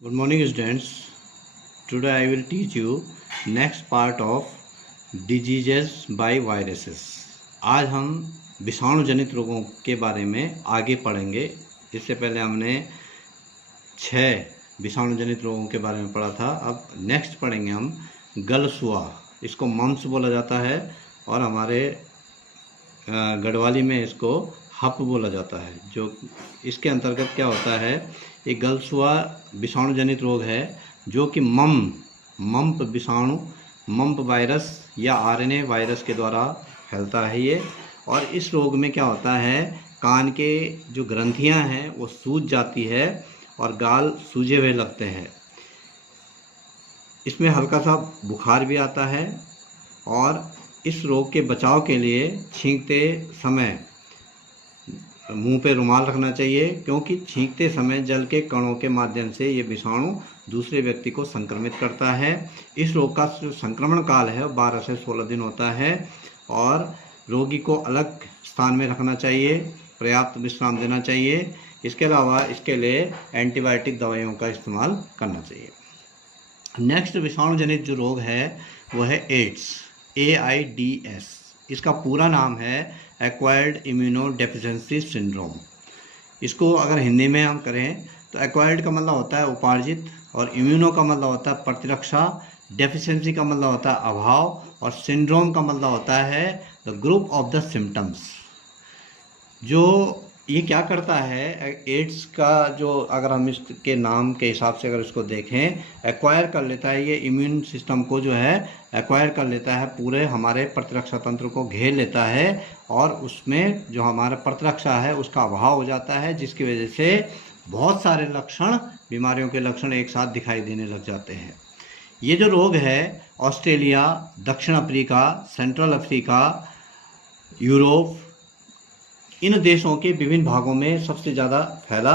Good morning students. Today I will teach you next part of diseases by viruses. आज हम विषाणु जनित रोगों के बारे में आगे पढ़ेंगे। इससे पहले हमने 6 विषाणु जनित रोगों के बारे में पढ़ा था। अब नेक्स्ट पढ़ेंगे हम गलसुआ। इसको मम्स बोला जाता है और हमारे गढ़वाली में इसको हप बोला जाता है। जो इसके अंतर्गत क्या होता है, एक गलसुआ विषाणु जनित रोग है जो कि मम्प विषाणु मम्प वायरस या आरएनए वायरस के द्वारा फैलता है ये। और इस रोग में क्या होता है, कान के जो ग्रंथियां हैं वो सूज जाती है और गाल सूजे हुए लगते हैं। इसमें हल्का सा बुखार भी आता है और इस रोग के बचाव के लिए छींकते समय मुंह पे रुमाल रखना चाहिए, क्योंकि छींकते समय जल के कणों के माध्यम से ये विषाणु दूसरे व्यक्ति को संक्रमित करता है। इस रोग का जो संक्रमण काल है 12 से 16 दिन होता है और रोगी को अलग स्थान में रखना चाहिए, पर्याप्त विश्राम देना चाहिए। इसके अलावा इसके लिए एंटीबायोटिक दवाइयों का इस्तेमाल करना चाहिए। नेक्स्ट विषाणु जनित जो रोग है वो है एड्स, AIDS। इसका पूरा नाम है एक्वायर्ड इम्यूनोडेफिशिएंसी सिंड्रोम। इसको अगर हिंदी में हम करें तो एक्वायर्ड का मतलब होता है उपार्जित, और इम्यूनो का मतलब होता है प्रतिरक्षा, डेफिशिएंसी का मतलब होता है अभाव, और सिंड्रोम का मतलब होता है the group of the symptoms. जो ये क्या करता है, एड्स का जो अगर हम इसके नाम के हिसाब से अगर इसको देखें, एक्वायर कर लेता है, ये इम्यून सिस्टम को जो है एक्वायर कर लेता है, पूरे हमारे प्रतिरक्षा तंत्र को घेर लेता है और उसमें जो हमारा प्रतिरक्षा है उसका अभाव हो जाता है, जिसकी वजह से बहुत सारे लक्षण, बीमारियों के लक्षण एक साथ दिखाई देने लग जाते हैं। ये जो रोग है ऑस्ट्रेलिया, दक्षिण अफ्रीका, सेंट्रल अफ्रीका, यूरोप, इन देशों के विभिन्न भागों में सबसे ज़्यादा फैला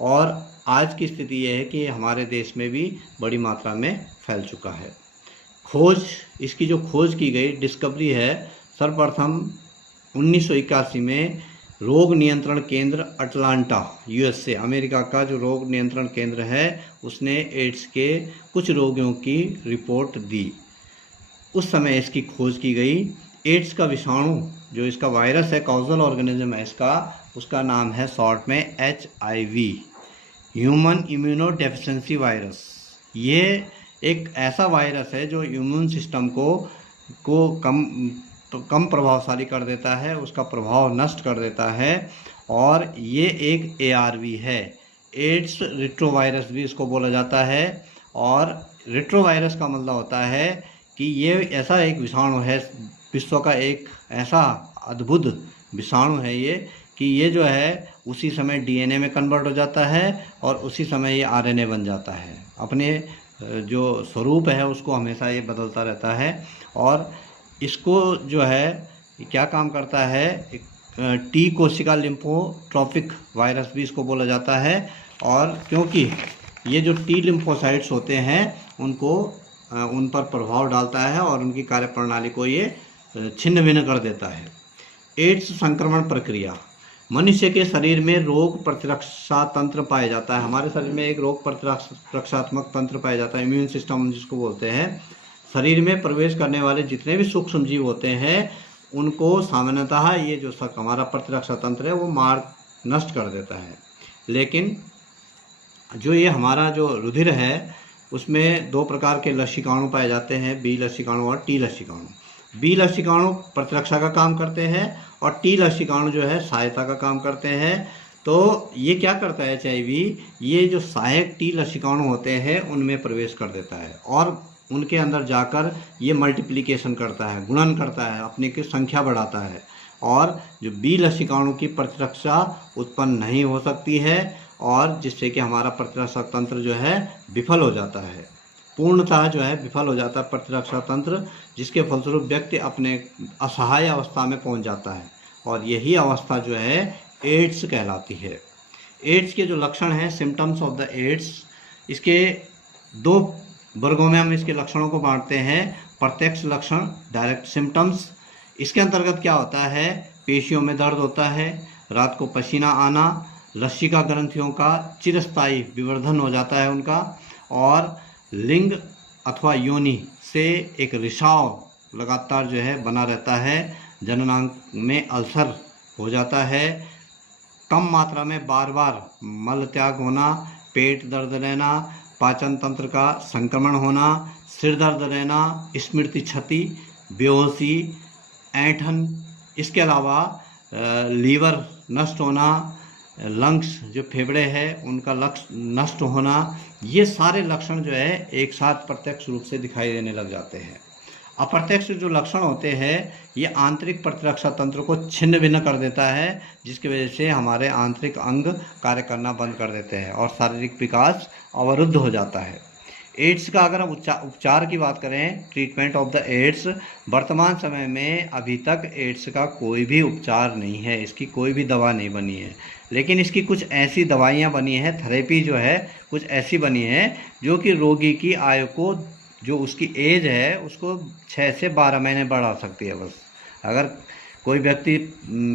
और आज की स्थिति यह है कि हमारे देश में भी बड़ी मात्रा में फैल चुका है। इसकी जो खोज की गई, डिस्कवरी है, सर्वप्रथम 1981 में रोग नियंत्रण केंद्र अटलांटा, USA, अमेरिका का जो रोग नियंत्रण केंद्र है उसने एड्स के कुछ रोगियों की रिपोर्ट दी। उस समय इसकी खोज की गई। एड्स का विषाणु जो इसका वायरस है, कॉजल ऑर्गेनिज्म है इसका, उसका नाम है शॉर्ट में HIV, ह्यूमन इम्यूनोडेफिशिएंसी वायरस। ये एक ऐसा वायरस है जो इम्यून सिस्टम को कम प्रभावशाली कर देता है, उसका प्रभाव नष्ट कर देता है, और ये एक ARV है। एड्स रेट्रोवायरस भी इसको बोला जाता है। और रेट्रोवायरस का मतलब होता है कि ये ऐसा एक विषाणु है, विश्व का एक ऐसा अद्भुत विषाणु है ये, कि ये जो है उसी समय DNA में कन्वर्ट हो जाता है और उसी समय ये RNA बन जाता है। अपने जो स्वरूप है उसको हमेशा ये बदलता रहता है। और इसको जो है क्या काम करता है, T कोशिका लिम्फोट्रॉपिक वायरस भी इसको बोला जाता है। और क्योंकि ये जो T लिम्फोसाइट्स होते हैं उन पर प्रभाव डालता है और उनकी कार्यप्रणाली को ये छिन्न भिन्न कर देता है। एड्स संक्रमण प्रक्रिया, मनुष्य के शरीर में रोग प्रतिरक्षा तंत्र पाया जाता है। हमारे शरीर में एक रोग प्रतिरक्षात्मक तंत्र पाया जाता है, इम्यून सिस्टम जिसको बोलते हैं। शरीर में प्रवेश करने वाले जितने भी सूक्ष्म जीव होते हैं उनको सामान्यतः ये जो हमारा प्रतिरक्षा तंत्र है वो मार नष्ट कर देता है। लेकिन जो ये हमारा जो रुधिर है उसमें 2 प्रकार के लसिकाणु पाए जाते हैं, B लसिकाणु और T लसिकाणु। B लसिकाणु प्रतिरक्षा का काम करते हैं और T लसिकाणु जो है सहायता का काम करते हैं। तो ये क्या करता है HIV, ये जो सहायक T लसिकाणु होते हैं उनमें प्रवेश कर देता है और उनके अंदर जाकर ये मल्टीप्लिकेशन करता है, गुणन करता है, अपनी की संख्या बढ़ाता है, और जो B लसिकाणु की प्रतिरक्षा उत्पन्न नहीं हो सकती है और जिससे कि हमारा प्रतिरक्षा तंत्र जो है विफल हो जाता है, पूर्णतः जो है विफल हो जाता है प्रतिरक्षा तंत्र, जिसके फलस्वरूप व्यक्ति अपने असहाय अवस्था में पहुंच जाता है और यही अवस्था जो है एड्स कहलाती है। एड्स के जो लक्षण हैं, सिम्टम्स ऑफ द एड्स, इसके 2 वर्गों में हम इसके लक्षणों को बांटते हैं। प्रत्यक्ष लक्षण, डायरेक्ट सिम्टम्स। इसके अंतर्गत क्या होता है, पेशियों में दर्द होता है, रात को पसीना आना, लसिका ग्रंथियों का चिरस्थायी विवर्धन हो जाता है उनका, और लिंग अथवा योनि से एक रिसाव लगातार जो है बना रहता है, जननांग में अल्सर हो जाता है, कम मात्रा में बार बार मल त्याग होना, पेट दर्द रहना, पाचन तंत्र का संक्रमण होना, सिर दर्द रहना, स्मृति क्षति, बेहोशी, ऐंठन, इसके अलावा लीवर नष्ट होना, लंग्स जो फेफड़े हैं उनका नष्ट होना, ये सारे लक्षण जो है एक साथ प्रत्यक्ष रूप से दिखाई देने लग जाते हैं। अप्रत्यक्ष जो लक्षण होते हैं ये आंतरिक प्रतिरक्षा तंत्र को छिन्न भिन्न कर देता है, जिसकी वजह से हमारे आंतरिक अंग कार्य करना बंद कर देते हैं और शारीरिक विकास अवरुद्ध हो जाता है। एड्स का अगर हम उपचार की बात करें, ट्रीटमेंट ऑफ द एड्स, वर्तमान समय में अभी तक एड्स का कोई भी उपचार नहीं है, इसकी कोई भी दवा नहीं बनी है, लेकिन इसकी कुछ ऐसी दवाइयाँ बनी है, थेरेपी जो है कुछ ऐसी बनी है जो कि रोगी की आयु को, जो उसकी एज है उसको 6 से 12 महीने बढ़ा सकती है। बस अगर कोई व्यक्ति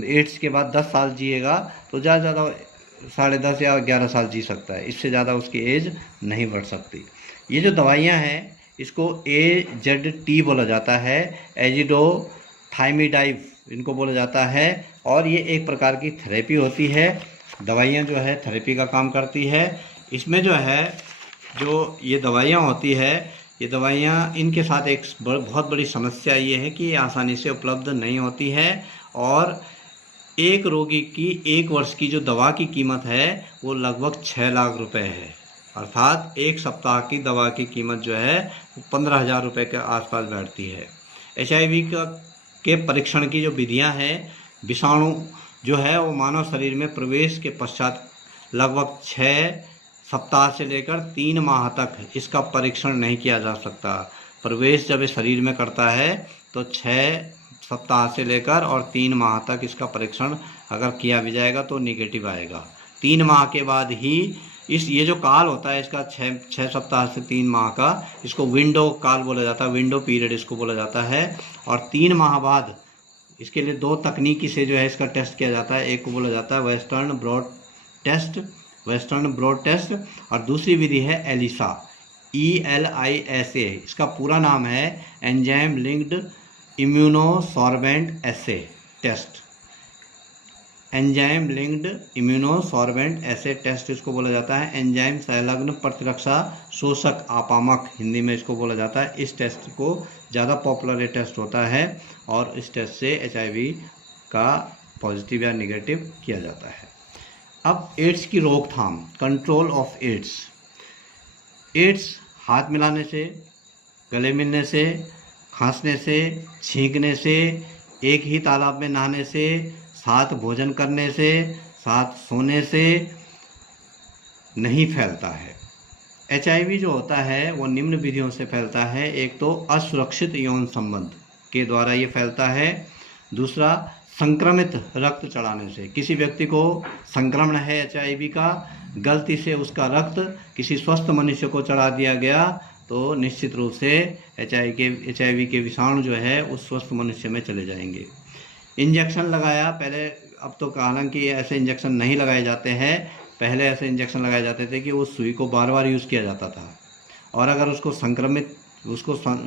एड्स के बाद 10 साल जिएगा तो ज़्यादा 10.5 या 11 साल जी सकता है, इससे ज़्यादा उसकी एज नहीं बढ़ सकती। ये जो दवाइयाँ हैं इसको AZT बोला जाता है, एजिडोथाइमिडाइव इनको बोला जाता है, और ये एक प्रकार की थेरेपी होती है। दवाइयाँ जो है थेरेपी का काम करती है। इसमें जो है जो ये दवाइयाँ होती है, ये दवाइयाँ, इनके साथ एक बहुत बड़ी समस्या ये है कि ये आसानी से उपलब्ध नहीं होती है, और एक रोगी की 1 वर्ष की जो दवा की कीमत है वो लगभग 6 लाख रुपए है, अर्थात 1 सप्ताह की दवा की कीमत जो है वो 15,000 रुपये के आसपास बैठती है। HIV के परीक्षण की जो विधियां हैं, विषाणु जो है वो मानव शरीर में प्रवेश के पश्चात लगभग 6 सप्ताह से लेकर 3 माह तक इसका परीक्षण नहीं किया जा सकता। प्रवेश जब इस शरीर में करता है तो 6 सप्ताह से लेकर और 3 माह तक इसका परीक्षण अगर किया भी जाएगा तो निगेटिव आएगा। 3 माह के बाद ही ये जो काल होता है इसका 6 सप्ताह से 3 माह का, इसको विंडो काल बोला जाता है, विंडो पीरियड इसको बोला जाता है। और 3 माह बाद इसके लिए 2 तकनीकी से जो है इसका टेस्ट किया जाता है। एक को बोला जाता है वेस्टर्न ब्रॉड टेस्ट, और दूसरी विधि है ELISA, ELISA। इसका पूरा नाम है एंजाइम लिंक्ड इम्यूनोसॉर्बेंट एसे टेस्ट। एंजाइम लिंक्ड इम्यूनोसॉर्बेंट एसे टेस्ट इसको बोला जाता है। एंजाइम संलग्न प्रतिरक्षा शोषक आपामक हिंदी में इसको बोला जाता है। इस टेस्ट को ज़्यादा पॉपुलर ये टेस्ट होता है, और इस टेस्ट से HIV का पॉजिटिव या निगेटिव किया जाता है। अब एड्स की रोकथाम, कंट्रोल ऑफ एड्स। एड्स हाथ मिलाने से, गले मिलने से, खांसने से, छींकने से, एक ही तालाब में नहाने से, साथ भोजन करने से, साथ सोने से नहीं फैलता है। HIV जो होता है वो निम्न विधियों से फैलता है। एक तो असुरक्षित यौन संबंध के द्वारा ये फैलता है। दूसरा, संक्रमित रक्त चढ़ाने से। किसी व्यक्ति को संक्रमण है HIV का, गलती से उसका रक्त किसी स्वस्थ मनुष्य को चढ़ा दिया गया तो निश्चित रूप से HIV के विषाणु जो है उस स्वस्थ मनुष्य में चले जाएंगे। इंजेक्शन लगाया पहले, अब तो हालांकि ऐसे इंजेक्शन नहीं लगाए जाते हैं। पहले ऐसे इंजेक्शन लगाए जाते थे कि उस सुई को बार बार यूज़ किया जाता था, और अगर उसको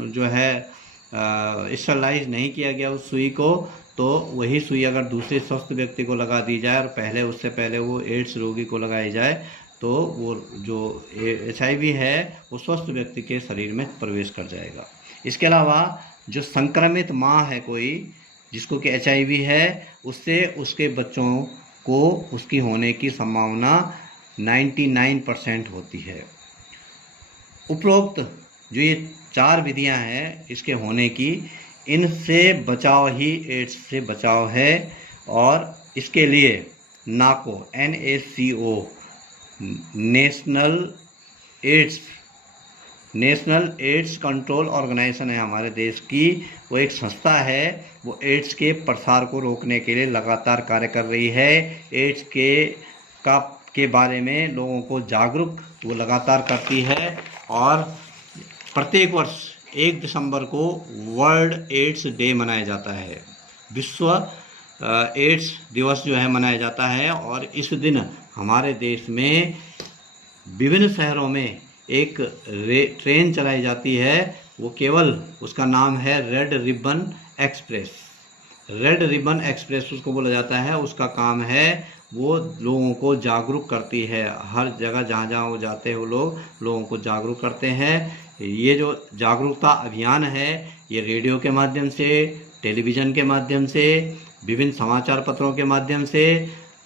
जो है स्टरलाइज नहीं किया गया उस सुई को, तो वही सुई अगर दूसरे स्वस्थ व्यक्ति को लगा दी जाए और उससे पहले वो एड्स रोगी को लगाई जाए, तो वो जो HIV है वो स्वस्थ व्यक्ति के शरीर में प्रवेश कर जाएगा। इसके अलावा जो संक्रमित माँ है कोई जिसको कि HIV है, उससे उसके बच्चों को उसकी होने की संभावना 99% होती है। उपरोक्त जो ये 4 विधियां हैं इसके होने की, इनसे बचाव ही एड्स से बचाव है। और इसके लिए NACO NACO National AIDS Control Organisation है हमारे देश की, वो एक संस्था है। वो एड्स के प्रसार को रोकने के लिए लगातार कार्य कर रही है। एड्स के बारे में लोगों को जागरूक वो लगातार करती है, और प्रत्येक वर्ष 1 दिसंबर को वर्ल्ड एड्स डे मनाया जाता है। विश्व एड्स दिवस जो है मनाया जाता है। और इस दिन हमारे देश में विभिन्न शहरों में एक ट्रेन चलाई जाती है, वो केवल उसका नाम है red ribbon express. Red ribbon express उसको बोला जाता है। उसका काम है वो लोगों को जागरूक करती है। हर जगह जहाँ जहाँ वो जाते हैं वो लोगों को जागरूक करते हैं। ये जो जागरूकता अभियान है ये रेडियो के माध्यम से, टेलीविज़न के माध्यम से, विभिन्न समाचार पत्रों के माध्यम से,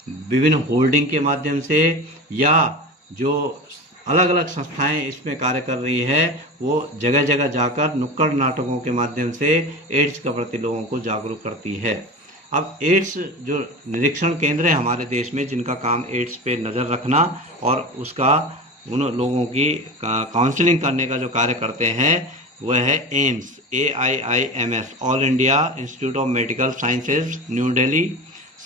विभिन्न होर्डिंग के माध्यम से, या जो अलग अलग संस्थाएं इसमें कार्य कर रही है वो जगह जगह जाकर नुक्कड़ नाटकों के माध्यम से एड्स के प्रति लोगों को जागरूक करती है। अब एड्स जो निरीक्षण केंद्र है हमारे देश में, जिनका काम एड्स पे नज़र रखना और उसका उन लोगों की काउंसलिंग करने का जो कार्य करते हैं, वह है AIIMS, AIIMS, All India Institute of Medical Sciences, New Delhi,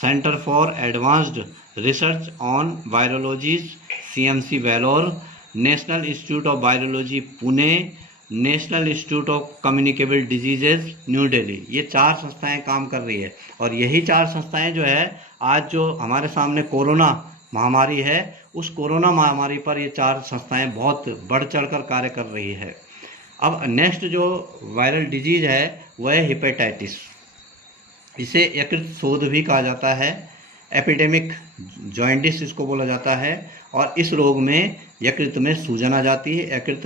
Centre for Advanced Research on Virologies, CMC Vellore, National Institute of Virology Pune, National Institute of Communicable Diseases New Delhi. ये 4 संस्थाएं काम कर रही है। और यही 4 संस्थाएं जो है आज जो हमारे सामने कोरोना महामारी है, उस कोरोना महामारी पर ये 4 संस्थाएं बहुत बढ़ चढ़कर कार्य कर रही है। अब नेक्स्ट जो वायरल डिजीज है वह है हेपेटाइटिस। इसे यकृत शोथ भी कहा जाता है, एपिडेमिक जॉइंटिस इसको बोला जाता है। और इस रोग में यकृत में सूजन आ जाती है, यकृत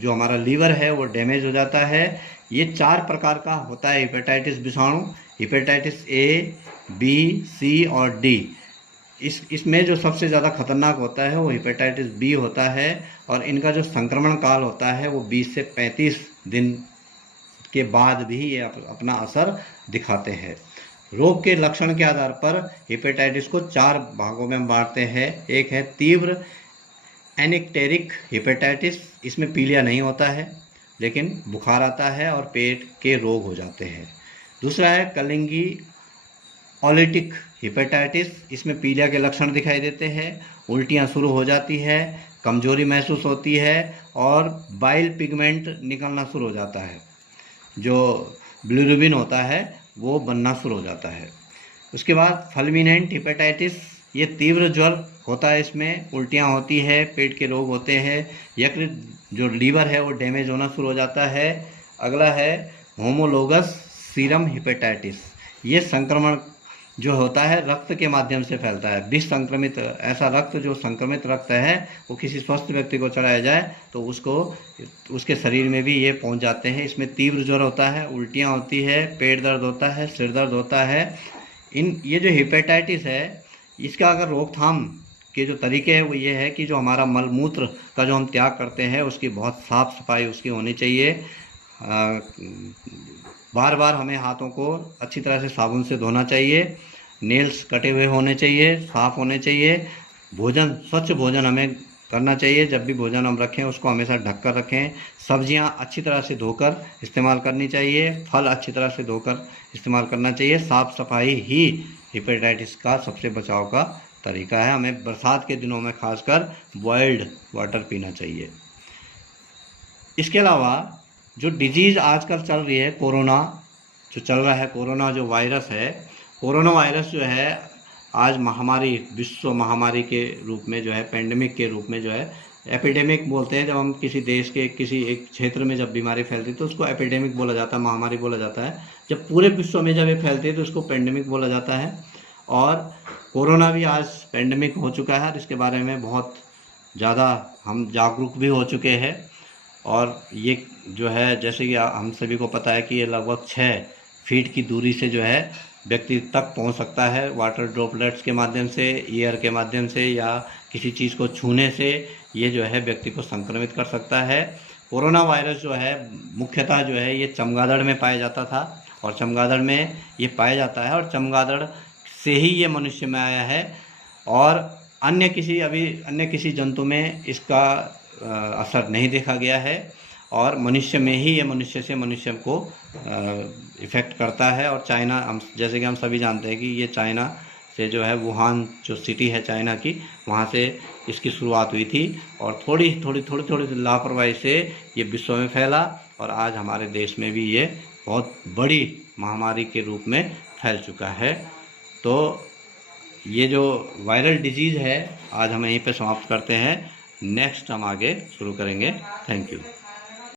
जो हमारा लीवर है वो डैमेज हो जाता है। ये 4 प्रकार का होता है हेपेटाइटिस विषाणु, हेपेटाइटिस A, B, C और D। इसमें जो सबसे ज़्यादा खतरनाक होता है वो हेपेटाइटिस B होता है। और इनका जो संक्रमण काल होता है वो 20 से 35 दिन के बाद भी ये अपना असर दिखाते हैं। रोग के लक्षण के आधार पर हेपेटाइटिस को 4 भागों में बांटते हैं। एक है तीव्र एनिक्टेरिक हेपेटाइटिस, इसमें पीलिया नहीं होता है लेकिन बुखार आता है और पेट के रोग हो जाते हैं। दूसरा है कलिंगी ऑलिटिक हेपेटाइटिस, इसमें पीलिया के लक्षण दिखाई देते हैं, उल्टियाँ शुरू हो जाती है, कमजोरी महसूस होती है और बाइल पिगमेंट निकलना शुरू हो जाता है, जो बिलिरुबिन होता है वो बनना शुरू हो जाता है। उसके बाद फल्मिनेंट हेपेटाइटिस, ये तीव्र ज्वर होता है, इसमें उल्टियाँ होती है, पेट के रोग होते हैं, यकृत जो लीवर है वो डैमेज होना शुरू हो जाता है। अगला है होमोलोगस सीरम हेपेटाइटिस, ये संक्रमण जो होता है रक्त के माध्यम से फैलता है। विसंक्रमित ऐसा रक्त जो संक्रमित रक्त है वो किसी स्वस्थ व्यक्ति को चढ़ाया जाए तो उसके शरीर में भी ये पहुंच जाते हैं। इसमें तीव्र ज्वर होता है, उल्टियाँ होती है, पेट दर्द होता है, सिर दर्द होता है। ये जो हेपेटाइटिस है इसका अगर रोकथाम के जो तरीके हैं वो ये है कि जो हमारा मलमूत्र का जो हम त्याग करते हैं उसकी बहुत साफ़ सफाई उसकी होनी चाहिए। बार बार हमें हाथों को अच्छी तरह से साबुन से धोना चाहिए, नेल्स कटे हुए होने चाहिए, साफ़ होने चाहिए। भोजन, स्वच्छ भोजन हमें करना चाहिए। जब भी भोजन हम रखें उसको हमेशा ढक कर रखें। सब्जियां अच्छी तरह से धोकर इस्तेमाल करनी चाहिए, फल अच्छी तरह से धोकर इस्तेमाल करना चाहिए। साफ़ सफाई ही हेपेटाइटिस का सबसे बचाव का तरीका है। हमें बरसात के दिनों में खासकर बॉइल्ड वाटर पीना चाहिए। इसके अलावा जो डिजीज़ आजकल चल रही है, कोरोना जो चल रहा है, कोरोना जो वायरस है, कोरोना वायरस जो है आज महामारी, विश्व महामारी के रूप में जो है, पेंडेमिक के रूप में जो है, एपिडेमिक बोलते हैं। जब हम किसी देश के किसी एक क्षेत्र में जब बीमारी फैलती है तो उसको एपिडेमिक बोला जाता है, महामारी बोला जाता है। जब पूरे विश्व में जब ये फैलती है तो उसको पेंडेमिक बोला जाता है। और कोरोना भी आज पेंडेमिक हो चुका है और इसके बारे में बहुत ज़्यादा हम जागरूक भी हो चुके हैं। और ये जो है, जैसे कि हम सभी को पता है कि ये लगभग 6 फीट की दूरी से जो है व्यक्ति तक पहुंच सकता है, वाटर ड्रॉपलेट्स के माध्यम से, एयर के माध्यम से या किसी चीज़ को छूने से ये जो है व्यक्ति को संक्रमित कर सकता है। कोरोना वायरस जो है मुख्यतः जो है ये चमगादड़ में पाया जाता था और चमगादड़ में ये पाया जाता है और चमगादड़ से ही ये मनुष्य में आया है। और अन्य किसी जंतु में इसका असर नहीं देखा गया है और मनुष्य में ही ये मनुष्य से मनुष्य को इफ़ेक्ट करता है। और चाइना, हम जैसे कि हम सभी जानते हैं कि ये चाइना से जो है, वुहान जो सिटी है चाइना की, वहाँ से इसकी शुरुआत हुई थी और थोड़ी लापरवाही से ये विश्व में फैला और आज हमारे देश में भी ये बहुत बड़ी महामारी के रूप में फैल चुका है। तो ये जो वायरल डिजीज़ है आज हम यहीं पे समाप्त करते हैं। नेक्स्ट हम आगे शुरू करेंगे। Thank you.